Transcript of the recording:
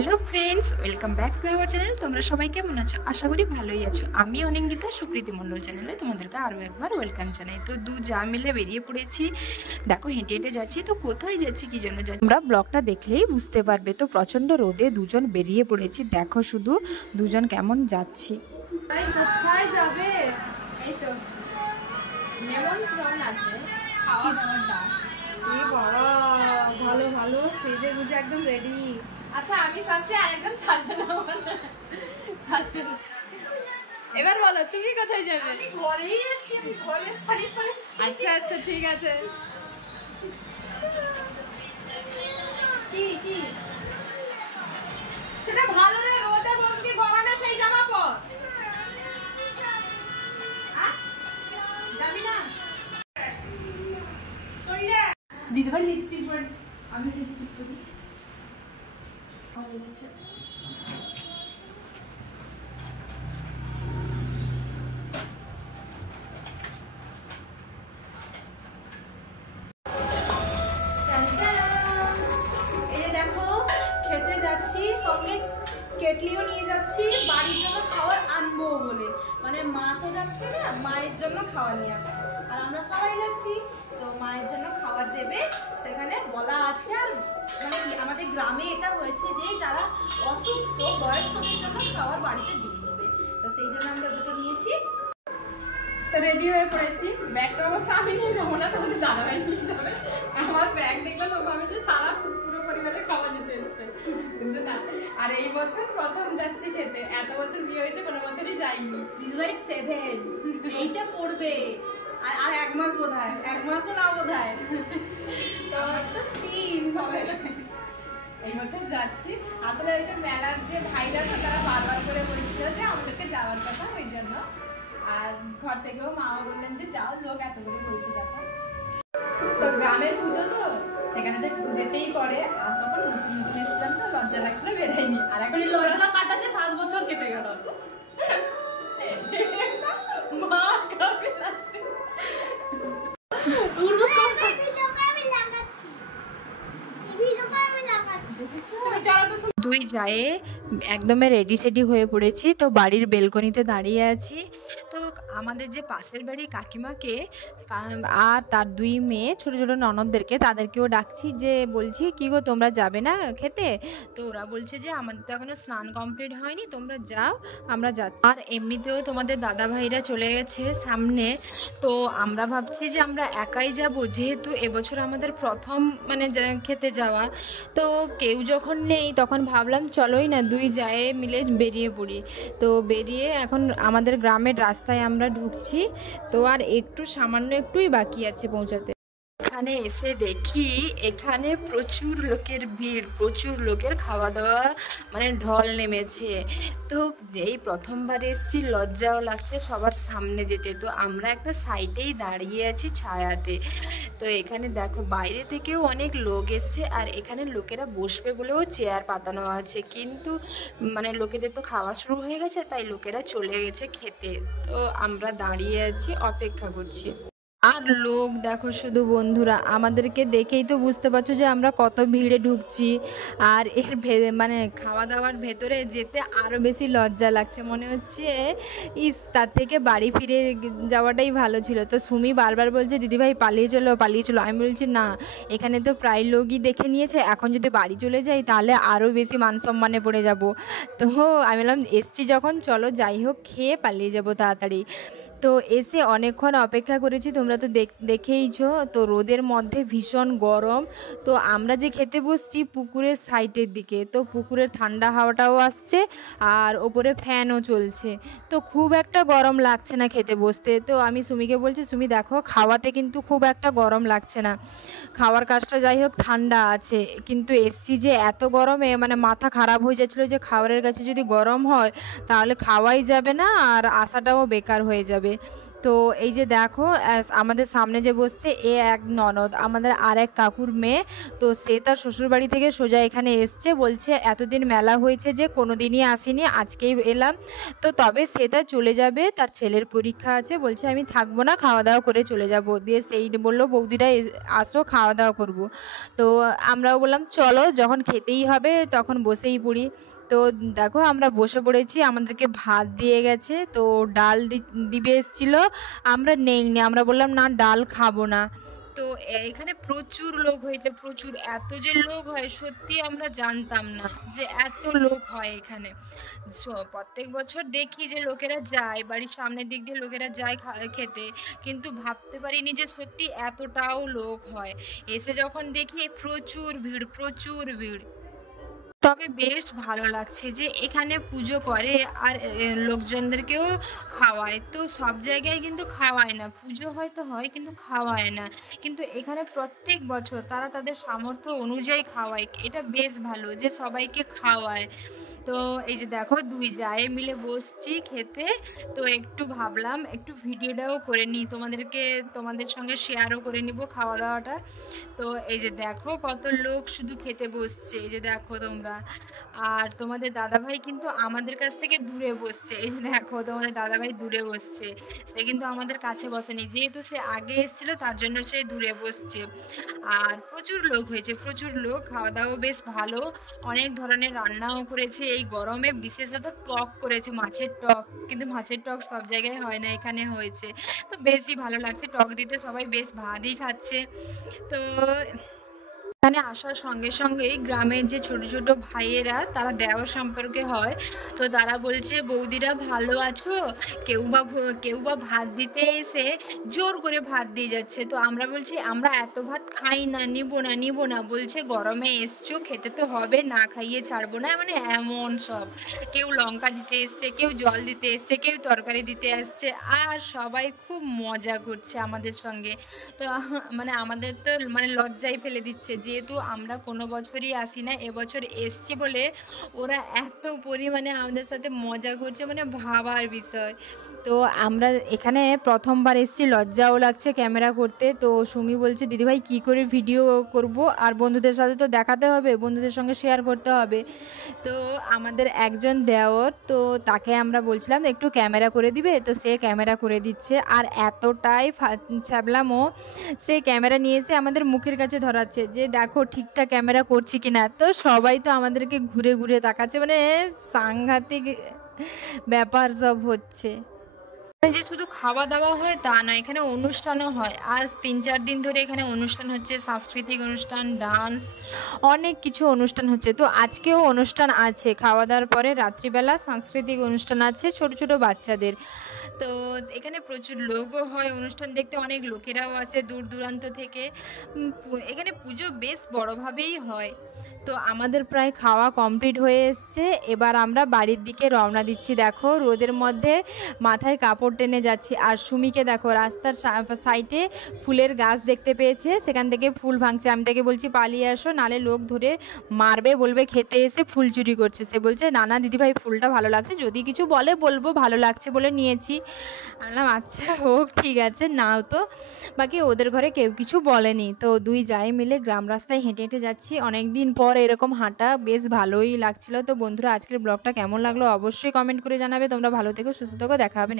Hello friends, welcome back to our channel. তোমরা সবাই কেমন আছো? আশা করি ভালোই আছো। আমি অনিন্দিতা, সুপ্রীতি মণ্ডল চ্যানেলে তোমাদেরকে আরও একবার ওয়েলকাম জানাই। তো যা মিলে বেরিয়ে পড়েছি, দেখো হেঁটে হেঁটে যাচ্ছি। তো কোথায় যাচ্ছি, কী জন্য যাচ্ছি, তোমরা ব্লগটা দেখলেই বুঝতে পারবে। তো প্রচণ্ড রোদে দুজন বেরিয়ে পড়েছি, দেখো শুধু দুজন কেমন যাচ্ছি। কোথায় যাবে? এই তো নেমন্ত্রণ আছে, খাওয়া দাওয়াটা। এই বাবা, ভালো ভালো সেজে গুজে একদম রেডি। আচ্ছা আমি সাজছি আর একদম সাজানো। এবার বলো তুমি কোথায় যাবে? আমি ঘরেই আছি, আমি ঘরে শাড়ি পরে। আচ্ছা আচ্ছা ঠিক আছে। কি কি সেটা ভালো রে, রোদে বসবি, গরমে সেই জামা পর। যাবি না? দিদি ভাই লিপস্টিক পরে, আমি লিপস্টিক পরি। এই যে দেখো, খেতে যাচ্ছি, সঙ্গে কেটলিও নিয়ে যাচ্ছি, বাড়ির জন্য খাবার আনবো বলে। মানে মাকে যাচ্ছে না, মায়ের জন্য খাবার নিয়ে আসছে। আর আমরা সবাই যাচ্ছি, তো মায়ের জন্য খাবার দেবে সেখানে বলা আছে। আর মানে আমাদের গ্রামে এটা হয়েছে যে যারা অসুস্থ বয়স্কদের জন্য খাবার বাড়িতে দিয়ে দেবে, তো সেই জন্য আমরা দুটো নিয়েছি। তো রেডি হয়ে পড়েছি। ব্যাগটা অবশ্য আমি নিয়ে যাবো না, তোমাদের দাদাভাই নিয়ে যাবে। আমার ব্যাগ দেখলে লোক ভাবে যে সারা পুরো পরিবারের খাবার নিতে এসছে, কিন্তু না। আর এই বছর প্রথম যাচ্ছি খেতে। এত বছর বিয়ে হয়েছে, কোনো বছরই যাইনি। দিদিভাই 7, এইটা পড়বে। আর আর 1 মাস বোধ হয়, 1 মাসও না বোধ হয়, তো 3 সবাই এই বছর যাচ্ছি। আসলে ওই যে মেলার যে ভাইরা তো তারা বারবার করে বলছিল যে আমাদেরকে যাওয়ার কথা, ওই জন্য। আর ঘর থেকেও মাও বললেন যে যাও, লোক এত করে বলছে যাবো। তো গ্রামের পুজো তো সেখানে তো যেতেই করে। আর তখন নতুন নতুন এসেছিলাম তো লজ্জা লাগছিল, বেরাইনি। আর এখন লজ্জা কাটাতে 7 বছর কেটে গেল। মা কাবে লাস্টে দুই যায় একদমই রেডি সেডি হয়ে পড়েছি। তো বাড়ির বেলকনিতে দাঁড়িয়ে আছি। তো আমাদের যে পাশের বাড়ি কাকিমাকে আর তার 2 মেয়ে ছোটো ছোটো ননদদেরকে, তাদেরকেও ডাকছি, যে বলছি কি গো তোমরা যাবে না খেতে? তো ওরা বলছে যে আমাদের তো এখনো স্নান কমপ্লিট হয়নি, তোমরা যাও, আমরা যাচ্ছি। আর এমনিতেও তোমাদের দাদা ভাইরা চলে গেছে সামনে। তো আমরা ভাবছি যে আমরা একাই যাব, যেহেতু এবছর আমাদের প্রথম মানে খেতে যাওয়া। তো কেউ যখন নেই, তখন ভাবলাম চলোই না 2 যায় মিলে বেরিয়ে পড়ি। তো বেরিয়ে এখন আমাদের গ্রামের রাস্তায় আমরা ঢুকছি। তো আর একটু সামান্য একটুই বাকি আছে পৌঁছাতে। এখানে এসে দেখি এখানে প্রচুর লোকের ভিড়, প্রচুর লোকের খাওয়া দাওয়া মানে ঢল নেমেছে। তো এই প্রথমবার এসেছি, লজ্জাও লাগছে সবার সামনে যেতে। তো আমরা একটা সাইডেই দাঁড়িয়ে আছি ছায়াতে। তো এখানে দেখো বাইরে থেকেও অনেক লোক এসছে, আর এখানে লোকেরা বসবে বলেও চেয়ার পাতানো আছে, কিন্তু মানে লোকেদের তো খাওয়া শুরু হয়ে গেছে, তাই লোকেরা চলে গেছে খেতে। তো আমরা দাঁড়িয়ে আছি, অপেক্ষা করছি। আর লোক দেখো শুধু, বন্ধুরা আমাদেরকে দেখেই তো বুঝতে পারছো যে আমরা কত ভিড়ে ঢুকছি। আর এর মানে খাওয়া দাওয়ার ভেতরে যেতে আরও বেশি লজ্জা লাগছে, মনে হচ্ছে তার থেকে বাড়ি ফিরে যাওয়াটাই ভালো ছিল। তো সুমি বারবার বলছে দিদিভাই পালিয়ে চলো পালিয়ে চলো। আমি বলছি না, এখানে তো প্রায় লোকই দেখে নিয়েছে, এখন যদি বাড়ি চলে যাই তাহলে আরও বেশি মান সম্মানে পড়ে যাব। তো আমি বললাম এসছি যখন, চলো যাই হোক খেয়ে পালিয়ে যাব তাড়াতাড়ি। তো এসে অনেকক্ষণ অপেক্ষা করেছি, তোমরা তো দেখেইছো। তো রোদের মধ্যে ভীষণ গরম। তো আমরা যে খেতে বসছি পুকুরের সাইডের দিকে, তো পুকুরের ঠান্ডা হাওয়াটাও আসছে, আর ওপরে ফ্যানও চলছে। তো খুব একটা গরম লাগছে না খেতে বসতে। তো আমি সুমিকে বলছি, সুমি দেখো খাওয়াতে কিন্তু খুব একটা গরম লাগছে না, খাওয়ার কাজটা যাই হোক ঠান্ডা আছে। কিন্তু এসছি যে এত গরমে মানে মাথা খারাপ হয়ে যাচ্ছিলো, যে খাবারের কাছে যদি গরম হয় তাহলে খাওয়াই যাবে না, আর আসাটাও বেকার হয়ে যাবে। তো এই যে দেখো আমাদের সামনে যে বসছে এ এক ননদ, আমাদের আর এক কাকুর মেয়ে। তো সে তার শ্বশুরবাড়ি থেকে সোজা এখানে এসছে, বলছে এতদিন মেলা হয়েছে যে কোনো দিনই আসিনি, আজকেই এলাম। তো তবে সে তার চলে যাবে, তার ছেলের পরীক্ষা আছে, বলছে আমি থাকবো না, খাওয়া দাওয়া করে চলে যাব। দিয়ে সেই বললো বৌদিরা আসো খাওয়া দাওয়া করব। তো আমরাও বললাম চলো, যখন খেতেই হবে তখন বসেই পড়ি। তো দেখো আমরা বসে পড়েছি, আমাদেরকে ভাত দিয়ে গেছে, তো ডাল দিবে এসেছিলো, আমরা নেইনি, আমরা বললাম না ডাল খাবো না। তো এখানে প্রচুর লোক হয়েছে, প্রচুর, এত যে লোক হয় সত্যি আমরা জানতাম না যে এত লোক হয় এখানে। প্রত্যেক বছর দেখি যে লোকেরা যায়, বাড়ির সামনের দিক দিয়ে লোকেরা যায় খেতে, কিন্তু ভাবতে পারিনি যে সত্যি এতটাও লোক হয়। এসে যখন দেখি প্রচুর ভিড়, প্রচুর ভিড়। তবে বেশ ভালো লাগছে যে এখানে পুজো করে আর লোকজনদেরকেও খাওয়ায়। তো সব জায়গায় কিন্তু খাওয়ায় না, পুজো হয়তো হয় কিন্তু খাওয়ায় না, কিন্তু এখানে প্রত্যেক বছর তারা তাদের সামর্থ্য অনুযায়ী খাওয়ায়। এটা বেশ ভালো যে সবাইকে খাওয়ায়। তো এই যে দেখো দুই জায়ে মিলে বসছি খেতে, তো একটু ভাবলাম একটু ভিডিওটাও করে নিই, তোমাদের সঙ্গে শেয়ারও করে নিব খাওয়া দাওয়াটা। তো এই যে দেখো কত লোক শুধু খেতে বসছে, এই যে দেখো তোমরা। আর তোমাদের দাদাভাই কিন্তু আমাদের কাছ থেকে দূরে বসছে, এই যে দেখো তোমাদের দাদাভাই দূরে বসছে, সে কিন্তু আমাদের কাছে বসেনি, যেহেতু সে আগে এসেছিল তার জন্য সে দূরে বসছে। আর প্রচুর লোক হয়েছে, প্রচুর লোক, খাওয়া দাওয়া বেশ ভালো, অনেক ধরনের রান্নাও করেছে, এই গরমে বিশেষত টক করেছে, মাছের টক, কিন্তু মাছের টক সব জায়গায় হয় না, এখানে হয়েছে, তো বেশি ভালো লাগছে। টক দিতে সবাই বেশ ভাতই খাচ্ছে। তো এখানে আসার সঙ্গে সঙ্গেই গ্রামের যে ছোট ছোট ভাইয়েরা, তারা দেওর সম্পর্কে হয়, তো তারা বলছে বৌদিরা ভালো আছো, কেউ বা ভাত দিতে এসে জোর করে ভাত দিয়ে যাচ্ছে। তো আমরা বলছি আমরা এত ভাত খাই না, নিব না, বলছে গরমে এসছো খেতে তো হবে, না খাইয়ে ছাড়বো না, মানে এমন সব। কেউ লঙ্কা দিতে এসছে, কেউ জল দিতে এসছে, কেউ তরকারি দিতে আসছে, আর সবাই খুব মজা করছে আমাদের সঙ্গে। তো মানে আমাদের তো মানে লজ্জায় ফেলে দিচ্ছে, যেহেতু আমরা কোনো বছরই আসি না, এবছর এসছি বলে ওরা এত পরিমাণে আমাদের সাথে মজা করছে, মানে ভাবার বিষয়। তো আমরা এখানে প্রথমবার এসেছি, লজ্জাও লাগছে ক্যামেরা করতে। তো সুমি বলছে দিদিভাই কী করে ভিডিও করব, আর বন্ধুদের সাথে তো দেখাতে হবে, বন্ধুদের সঙ্গে শেয়ার করতে হবে। তো আমাদের একজন দেওর, তো তাকে আমরা বলছিলাম একটু ক্যামেরা করে দিবে, তো সে ক্যামেরা করে দিচ্ছে। আর এতটাই ছ্যাবলামো, সে ক্যামেরা নিয়ে এসে আমাদের মুখের কাছে ধরাচ্ছে যে দেখো ঠিকঠাক ক্যামেরা করছি কিনা। তো সবাই তো আমাদেরকে ঘুরে ঘুরে তাকাচ্ছে, মানে সাংঘাতিক ব্যাপার সব হচ্ছে। যে শুধু খাওয়া দাওয়া হয় তা না, এখানে অনুষ্ঠানও হয়। আজ 3-4 দিন ধরে এখানে অনুষ্ঠান হচ্ছে, সাংস্কৃতিক অনুষ্ঠান, ডান্স, অনেক কিছু অনুষ্ঠান হচ্ছে। তো আজকেও অনুষ্ঠান আছে, খাওয়া দাওয়ার পরে রাত্রিবেলা সাংস্কৃতিক অনুষ্ঠান আছে ছোট ছোট বাচ্চাদের। তো এখানে প্রচুর লোকও হয় অনুষ্ঠান দেখতে, অনেক লোকেরাও আসে দূর দূরান্ত থেকে। এখানে পুজো বেশ বড়োভাবেই হয়। তো আমাদের প্রায় খাওয়া কমপ্লিট হয়ে এসছে, এবার আমরা বাড়ির দিকে রওনা দিচ্ছি। দেখো রোদের মধ্যে মাথায় কাপড় টেনে যাচ্ছি। আর সুমিকে দেখো রাস্তার সাইডে ফুলের গাছ দেখতে পেয়েছে, সেখান থেকে ফুল ভাঙছে। আমি তাকে বলছি পালিয়ে আসো, নালে লোক ধরে মারবে, বলবে খেতে এসে ফুল চুরি করছে। সে বলছে না না দিদিভাই ফুলটা ভালো লাগছে, যদি কিছু বলে বলবো, ভালো লাগছে বলে নিয়েছি। বললাম আচ্ছা হোক ঠিক আছে নাও। তো বাকি ওদের ঘরে কেউ কিছু বলেনি। তো দুই জায় মিলে গ্রাম রাস্তায় হেঁটে হেঁটে যাচ্ছি, অনেক দিন পর এরকম হাঁটা, বেশ ভালোই লাগছিল। তো বন্ধুরা আজকের ব্লগটা কেমন লাগলো অবশ্যই কমেন্ট করে জানাবে। তোমরা ভালো থেকো, সুস্থ থেকো, দেখা হবে।